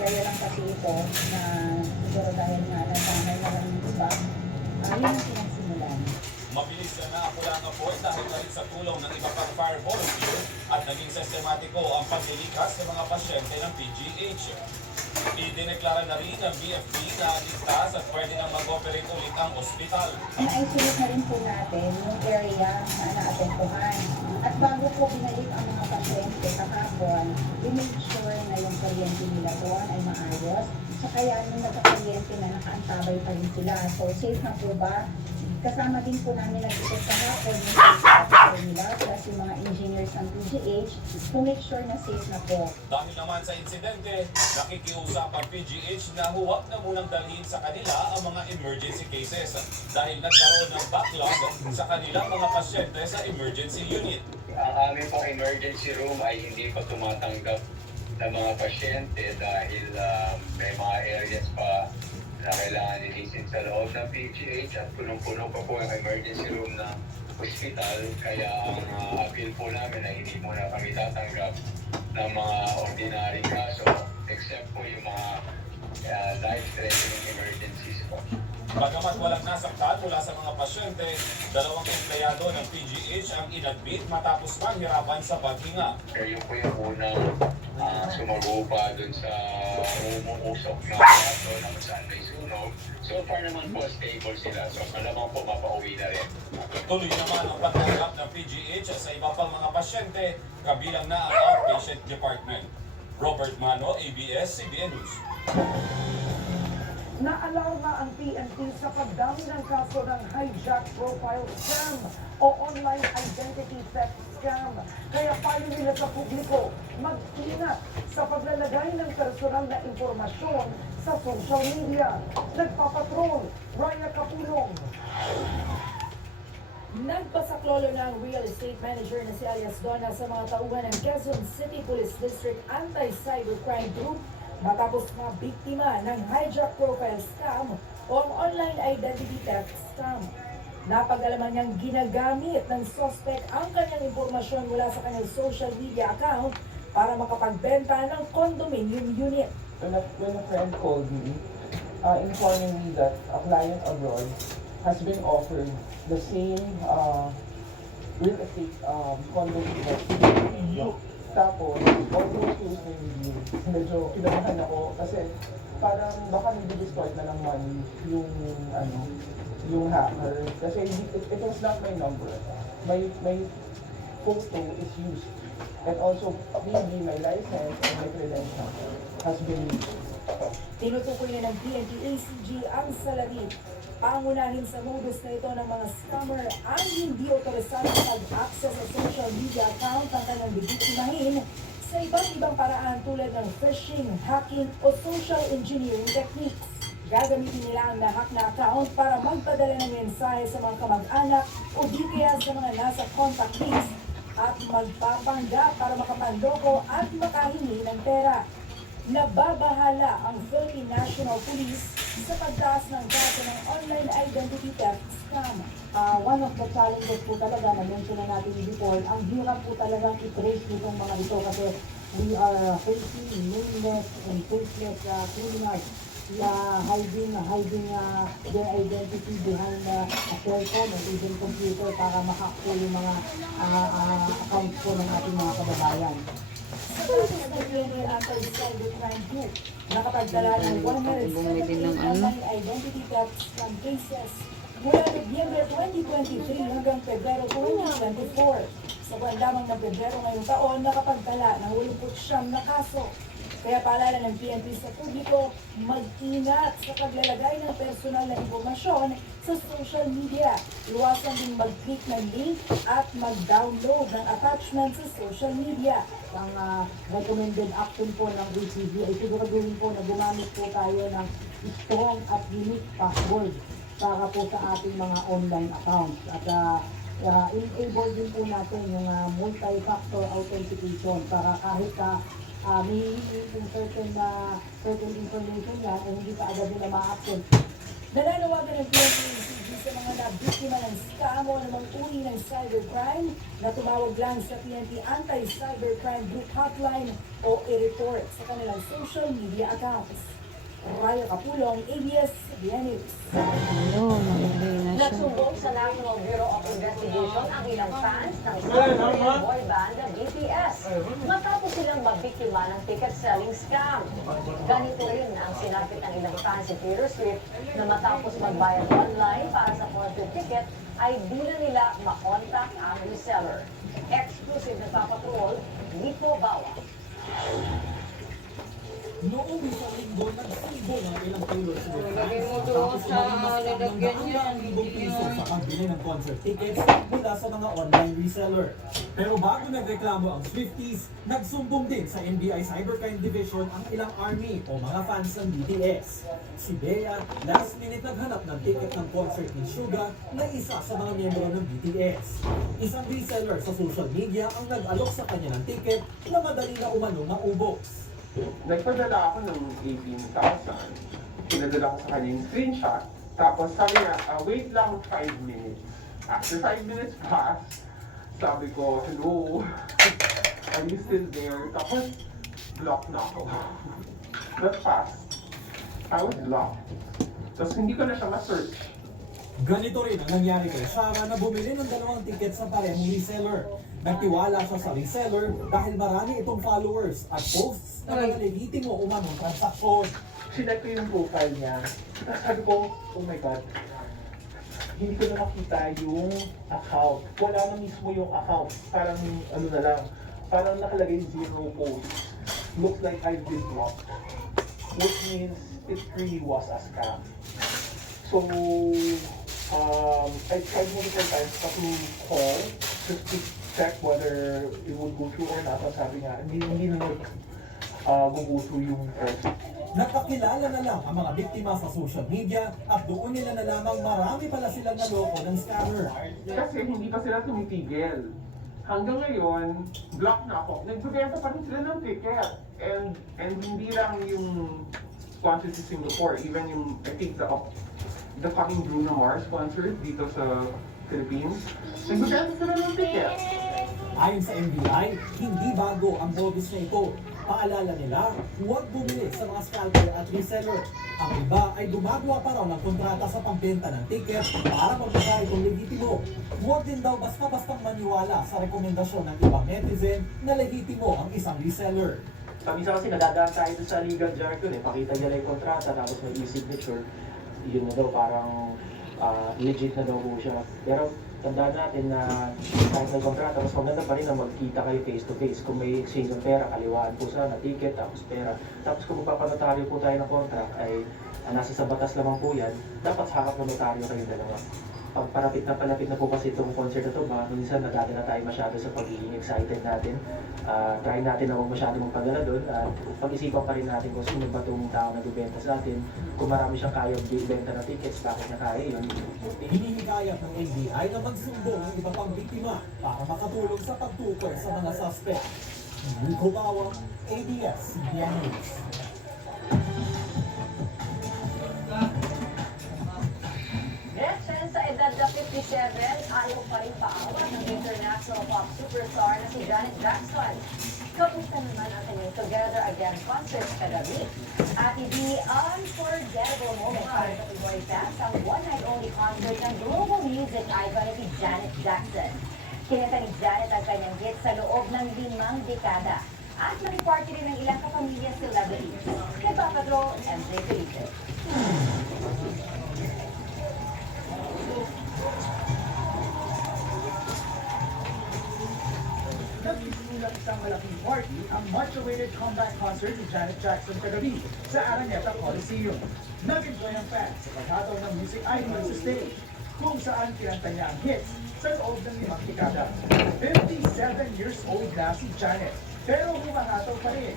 area lang kasi ito na siguro dahil nga nasanay na lang yung iba, yun ang pinagsimulan. Mabilis na naapula ang apoy dahil na rin sa tulong ng iba pang fire volunteer at naging sistematiko ang paglilikas ng mga pasyente ng PGH. Idineklara na rin ng BFP na ligtas at pwede nang mag-operate ulit ang ospital. Na-isolate na rin po natin yung area na naatentuhan. At bago po binalik ang mga pasyente kahapon, we-make sure na yung kuryente nila doon ay maayos. So kaya nung nagka-kuryente na nakaantabay pa rin sila. So safe na po ba? Kasama din po namin nag-isip kahapon yung safety officer nila plus yung mga engineers ng PGH to make sure na safe na po. Dahil naman sa insidente, nakikiusap ang PGH na huwag na munang dalhin sa kanila ang mga emergency cases dahil nagkaroon ng backlog sa kanilang mga pasyente sa emergency unit. Ang aming pong emergency room ay hindi pa tumatanggap ng mga pasyente dahil may mga areas pa na kailangan nilisin sa loob ng PGH at punong-puno pa po ang emergency room ng hospital. Kaya ang appeal po namin ay hindi muna kami tatanggap ng mga ordinary kaso except po yung mga life-threatening emergencies po. Bagamat walang nasaktan mula sa mga pasyente, dalawang empleyado ng PGH ang inadmit matapos manghirapan sa paghinga. Kaya yun po yung unang sumagupa dun sa umuusok na kaso na kung saan may sunog. So far naman po stable sila. So malamang po mapauwi na rin. Tuloy naman ang pagtanggap ng PGH sa iba pang mga pasyente, kabilang na ang outpatient department. Robert Mano, ABS-CBN News. Naalarma ang PNP sa pagdami ng kaso ng hijack profile scam o online identity theft scam. Kaya payo nila sa publiko, mag-ingat sa paglalagay ng personal na impormasyon sa social media. Nagpapatrol, Raya Capulong. Nagpasaklolo na ang real estate manager na si Alias Donna sa mga tauhan ng Quezon City Police District Anti-Cybercrime Group matapos mga biktima ng hijack profile scam o ang online identity theft scam. Napag-alaman niyang ginagamit ng suspect ang kanyang impormasyon mula sa kanyang social media account para makapagbenta ng condominium unit. When a friend called me, informing me that a client abroad has been offered the same real estate condominium. Tapos, although she was very medyo kinabahan ako kasi parang baka nag-distort na ng money yung hacker. Kasi it was not my number. My photo is used. And also, maybe my license and my credentials has been used. Tinutukoy na ng PNP ACG ang salarin. Pangunahin sa modus na ito ng mga scammer ang hindi otorisado pag-access sa social media account ng kanyang bibiktimahin sa iba't ibang paraan tulad ng phishing, hacking o social engineering techniques. Gagamitin nila ang nahak na account para magpadala ng mensahe sa mga kamag-anak o di kaya sa mga nasa contact list at magpapangga para makapanloko at makahingi ng pera. Nababahala ang Philippine National Police sa pagtaas ng kaso ng online identity theft scam. One of the challenges po talaga na mention na natin before, ang hirap po talagang i-trace nitong mga ito kasi we are facing nameless and faceless criminals hiding their identity behind a cellphone or even computer para makahack po yung mga accounts po ng ating mga kababayan. Sa pagkakita ng PNP Anti-Cybercrime Group, nakapagdala ng 178 online identity theft scam cases mula Nobyembre 2023 hanggang Pebrero 2024. Sa buwan lamang ng Pebrero ngayong taon, nakapagdala ng 89 na kaso. Kaya paalala ng PNP sa publiko, mag-ingat sa paglalagay ng personal na impormasyon sa social media. Iwasan din mag-click ng link at mag-download ng attachment sa social media. Ang recommended action po ng ACG ay siguraduhin po na gumamit po tayo ng strong at unique password para po sa ating mga online accounts. At enable din po natin yung multi-factor authentication para kahit may certain information yan ay hindi pa agad nila ma-access. Nananawagan ng PNP sa mga nabiktima ng scam o anumang uri ng cybercrime na tumawag lang sa PNP Anti-Cybercrime Group Hotline o i-report sa kanilang social media accounts. Raya Kapulong, ABS-CBN News. Nagsumbong sa National Bureau of Investigation ang ilang fans ng South Korean boy band na BTS matapos silang mabiktima ng ticket selling scam. Ganito rin ang sinapit ng ilang fans si Taylor Swift na matapos magbayad online para sa concert ticket ay di na nila makontak ang reseller. Exclusive na papatrol, Nico Bawa. Noong isang linggo, nagsibo ng ilang Taylor Swift fans tapos umaring mas ng 100,000 piso sa pagbili ng concert tickets mula sa mga online reseller. Pero bago nagreklamo ang Swifties, nagsumbong din sa NBI Cybercrime Division ang ilang army o mga fans ng BTS. Si Bea, last minute naghanap ng ticket ng concert ni Suga na isa sa mga miyembro ng BTS. Isang reseller sa social media ang nag-alok sa kanya ng ticket na madali na umano maubos. Nagpadala ako ng 18,000. Pinadala ko sa kanya yung screenshot. Tapos sabi niya, wait lang 5 minutes. After 5 minutes pass, sabi ko, hello, are you still there? Tapos, block na ako. That fast. I was blocked. Tapos hindi ko na siya ma-search. Ganito rin ang nangyari kay Sarah na bumili ng 2 ticket sa parehong reseller. Nagtiwala siya sa reseller dahil marami itong followers at posts na mga legitimo umanong transaksyon. Sinek ko yung profile niya. Tapos sabi ko, oh my God, hindi ko na makita yung account. Wala na mismo yung account. Parang ano na lang, parang nakalagay 0 posts. Looks like I've been blocked. Which means it really was a scam. So, I tried multiple times to call just to check whether it would go through or not. Ang sabi nga, hindi na go through yung person. Nagpakilala na lang ang mga biktima sa social media at doon nila nalamang marami pala silang naloko ng scammer. Kasi hindi pa sila tumitigil. Hanggang ngayon, block na ako. Nagbibenta pa rin sila ng ticket. And hindi lang yung concert in Singapore, even yung, I think the fucking Bruno Mars concert dito sa Philippines, nagbibenta sila ng ticket. Ayon sa NBI, hindi bago ang modus na ito. Paalala nila, huwag bumili sa mga scalper at reseller. Ang iba ay gumagawa pa raw ng kontrata sa pagbenta ng ticket para magmukha itong legitimo. Huwag din daw basta-bastang maniwala sa rekomendasyon ng ibang netizen na legitimo ang isang reseller. Minsan kasi nadadaan tayo sa legal jargon pakita niya lang yung kontrata tapos may e-signature, yun na daw parang legit na daw po siya. Pero tandaan natin na kahit may kontrata, mas maganda pa rin na magkita kayo face to face. Kung may exchange ng pera, kaliwaan po sana, ticket, tapos pera. Tapos kung magpapanotaryo po tayo ng contract ay nasa sa batas lamang po yan, dapat sakap ng notaryo kayong dalawa. Pag palapit na po kasi itong concert na ito, minsan nadali na tayo masyado sa pagiging excited natin. Try natin na huwag masyado magpadala doon at pag-isipan pa rin natin kung sino ba itong tao na bibenta sa atin. Kung marami siyang kayang bibenta na tickets, bakit niya kaya yun? Hinihikayat ng NBI na magsumbong ng iba pang biktima para makatulong sa pagtukoy sa mga suspect. Nico Bawa, ABS-CBN News. Gretchen, sa edad na 57, ayaw pa rin paawat ng international pop superstar na si Janet Jackson. Kamusta naman ang kanyang Together Again concert kagabi? At hindi unforgettable moment para sa Pinoy fans ang one-night-only concert ng global music icon na si Janet Jackson. Kinanta ni Janet ang kanyang hit sa loob ng 5 dekada. At nag-party rin ng ilang kapamilya celebrities. Kay Papa Dro, MJ Felipe. Nagsimulang isang malaking party ang much-awaited comeback concert ni Janet Jackson kagabi sa Araneta Coliseum. Nag-enjoy ang fans sa paghataw ng music icon sa stage, kung saan kinanta niya ang hits sa loob ng 5 dekada. 57 years old na si Janet, pero humahataw pa rin